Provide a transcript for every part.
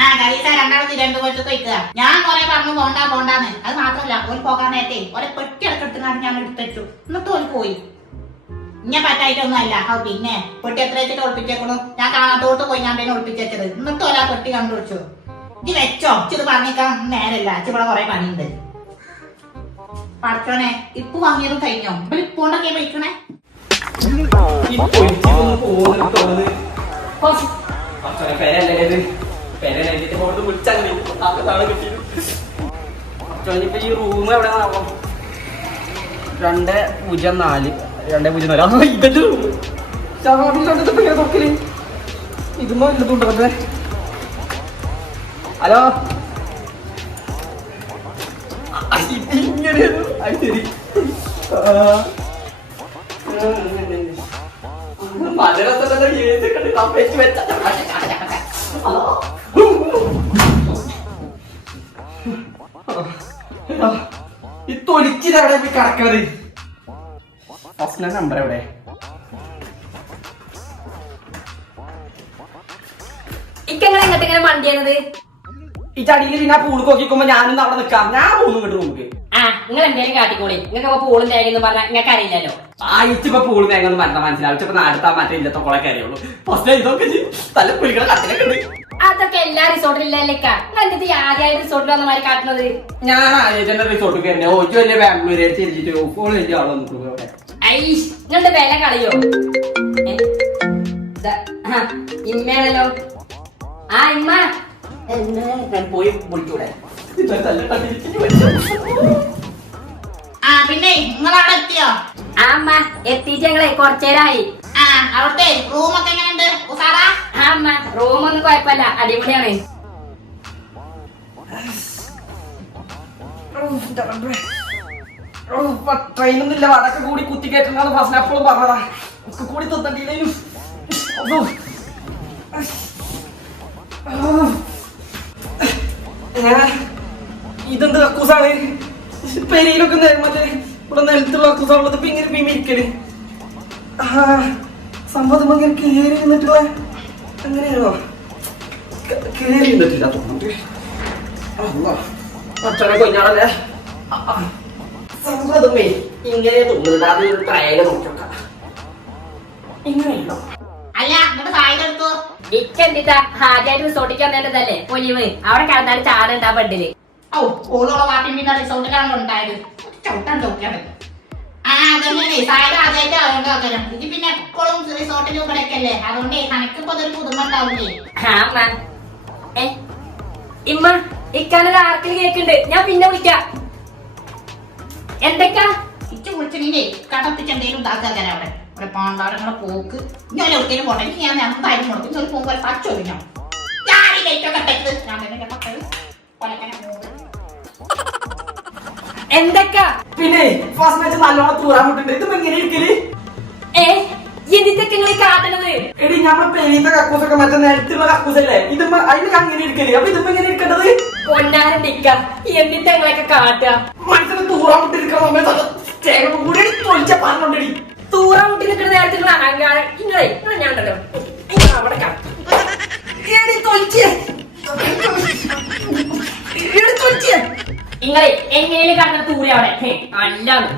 ആ ഗരീസ രണ്ടാമത് തിരുവനന്തപുരത്ത് പോയിക്കുക. ഞാൻ കൊറേ പറഞ്ഞു പോണ്ടാന്ന്. അത് മാത്രമല്ല ഓര് പോകാൻ നേരത്തെ ഓരെ പെട്ടി ഇടക്കെടുത്തുകൊണ്ട് ഞാൻ എടുത്തു. എന്നിട്ട് ഓര് പോയി. ഞാൻ പറ്റായിട്ടൊന്നും അല്ല. പിന്നെ പെട്ടി എത്ര വെച്ചിട്ട് ഒളിപ്പിച്ചേക്കണു. ഞാൻ കാണാത്തോട്ട് പോയി ഞാൻ പിന്നെ ഒളിപ്പിച്ചേച്ചത്. എന്നിട്ട് ഓല പെട്ടി കണ്ടുപിടിച്ചു. ഇത് വെച്ചോ ഇത് പറഞ്ഞേക്കാൻ നേരല്ല. ഇവിടെ കൊറേ പണിയുണ്ട്. പഠിച്ചോനെ ഇപ്പൊ വാങ്ങിയതും കഴിഞ്ഞോ? ഇപ്പൊ ഇപ്പോണ്ടൊക്കെ പോയിക്കണേ. ഈ റൂം എവിടെ 204 ഇതല്ലേ റൂം. ഇതുമ്പോ ഇല്ലതുണ്ടോ? ഹലോ ഇങ്ങനെ ശരി ഈ തൊലിച്ചിലെവിടെ പോയി കിടക്കണത്? ഫസ്റ്റ് നമ്പർ എവിടെ? ഇക്കങ്ങളെ എങ്ങോട്ടെങ്ങനെ വണ്ടിയാണത്? ഈ ചടിയിൽ പിന്നെ പൂള് നോക്കിക്കുമ്പോ ഞാനൊന്നും അവിടെ നിക്കാം. ഞാൻ പോകുന്നു കേട്ടോ റൂമിക്ക്. ആ നിങ്ങൾ എന്തേലും കാട്ടിക്കോളി. നിങ്ങൾക്ക് പൂളും തേങ്ങന്ന് പറഞ്ഞാൽ നിങ്ങൾക്ക് അറിയില്ലല്ലോ. ഇച്ചിപ്പോ പൂള് തേങ്ങൊന്നും പറഞ്ഞാൽ മനസ്സിലാവും. ഇപ്പൊ നാടുത്താ മറ്റേ ഇല്ലത്തെ കൊളൊക്കെ അറിയുള്ളൂ. ഫസ്റ്റ് ഇതൊക്കെ തല പുലികളെ കത്തിലൊക്കെ ഉണ്ട്. അതൊക്കെ എല്ലാ റിസോർട്ടിലും ഇല്ലല്ലേക്ക. നിങ്ങൾ എന്നിട്ട് ആദ്യമായിട്ട് റിസോർട്ടിൽ വന്ന മാതിരി കാട്ടുന്നത്? ഞാൻ ആദ്യത്തെ റിസോർട്ടിൽ കയറി ഓച്ചു വലിയ ബാംഗ്ലൂര് തിരിച്ചിട്ട് ഓള് വലിയ ആളെ നിൽക്കുന്നു. ഐഷ് നിങ്ങളുടെ വില കളയോ? ഇമ്മയാണല്ലോ. ആ ഇമ്മ പോയി വിളിക്കൂടെ? ആ പിന്നെ നിങ്ങളവിടെ എത്തിയോ? ആ അമ്മ എത്തിയിട്ട് ഞങ്ങളെ കുറച്ചേരായി. ആ അവിടുത്തെ റൂമൊക്കെ എങ്ങനെയുണ്ട്? ഉസാറാ? ആ അമ്മ റൂമൊന്നും കുഴപ്പമില്ല, അടിപൊളിയാണ്. ട്രെയിനൊന്നുമില്ല, വടക്ക് കൂടി കുത്തിക്കേറ്റാണ് ഫസ്റ്റ് എപ്പോഴും പറഞ്ഞതാ. കൂടി തൊത്തണ്ടിയില്ലേലും ഇതെന്ത് കക്കൂസാണ്? പെരിയിലൊക്കെ മറ്റേ ഇവിടെ നിലത്തുള്ള കക്കൂസാണുള്ളത്. ഇപ്പൊ ഇങ്ങനെ ഇരിക്കല് സംഭവം ഇങ്ങനെ കേറി നിന്നിട്ടുള്ള അങ്ങനെയാണോ? കേറി നിന്നിട്ടില്ല തോന്നിട്ട് അച്ഛനെ കൊഞ്ഞാണല്ലേ സംഭവമേ ഇങ്ങനെ തോന്നുന്നുണ്ട്. അത് ഒരു ട്രയല് നോക്കിയൊക്കെ ഇങ്ങനെയുണ്ടോ? അല്ല എന്നിട്ട് സായിഡ് എടുത്തു. ഇക്കെന്തിട്ടാ ആദ്യമായിട്ട് റിസോർട്ടിക്ക് വന്നതല്ലേ പൊലിവ്. അവിടെ കിടന്നാലും ചാടുണ്ടാ ബെഡില്. ഓ ഓളോളെ വാട്ടി പിന്നെ റിസോർട്ടിലാണ് ഉണ്ടായത്. ചവിട്ടാൻ നോക്കിയാണ്. ആ അതന്നെ സായിഡ് ആദ്യമായിട്ട് അതുകൊണ്ട് നോക്കണം. ഇത് പിന്നെ എപ്പോഴും റിസോർട്ടിൽ ഇവിടെയൊക്കെയല്ലേ. അതുകൊണ്ട് കണക്കിപ്പോ അതൊരു പുതുമ ഉണ്ടാവില്ലേ? ഇമ്മ ഇക്കാനൊരു ആർക്കിൽ കേക്കുണ്ട്. ഞാൻ പിന്നെ വിളിക്കാം. എന്തൊക്കാ ഇച്ച് വിളിച്ചില്ലേ കടത്തിച്ചെന്തേലും ഉണ്ടാക്കാൻ അവിടെ ഇവിടെ പാണ്ടാരങ്ങളെ പോക്ക്. ഞാൻ എവിടേലും പോട്ടെ. ഞാൻ എന്തായാലും കൊടുക്കും. ഇങ്ങനെ പോകുമ്പോൾ പച്ചൊഴിഞ്ഞോ ഞാൻ എന്തൊക്കാ പിന്നെ ഫസ്റ്റ് മാച്ച് നല്ലോണം തൂറാൻ വിട്ടിട്ടുണ്ട്. ഇതിപ്പോ എങ്ങനെ ഇരിക്കല്? എന്തൊക്കെ നിങ്ങൾ കാട്ടണത്? എടി നമ്മളെ പെരിയത്തെ കക്കൂസൊക്കെ മറ്റേ നിലത്തുള്ള കക്കൂസല്ലേ? ഇതുമ്പോ അതിന് അങ്ങനെ ഇരിക്കല്. അപ്പൊ ഇതിപ്പോ എങ്ങനെ ഇരിക്കേണ്ടത്? പൊന്നാരണ്ടിക്ക എന്നിട്ട് ഞങ്ങളൊക്കെ കാട്ടുക. മനസ്സിന് തൂറാൻ വിട്ടിരിക്കുന്ന സമയത്ത് കൂടി തൊലിച്ച പറഞ്ഞോണ്ടടി. തൂറാൻ മുട്ടി നിൽക്കുന്ന നേരത്തിൽ അഹങ്കാരം. നിങ്ങളെ ഞാൻ ഉണ്ടല്ലോ അവിടെ നിങ്ങളെ എങ്ങനെയും കണ്ട തൂറി അവിടെ അല്ലാന്ന്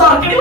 തുറക്കണി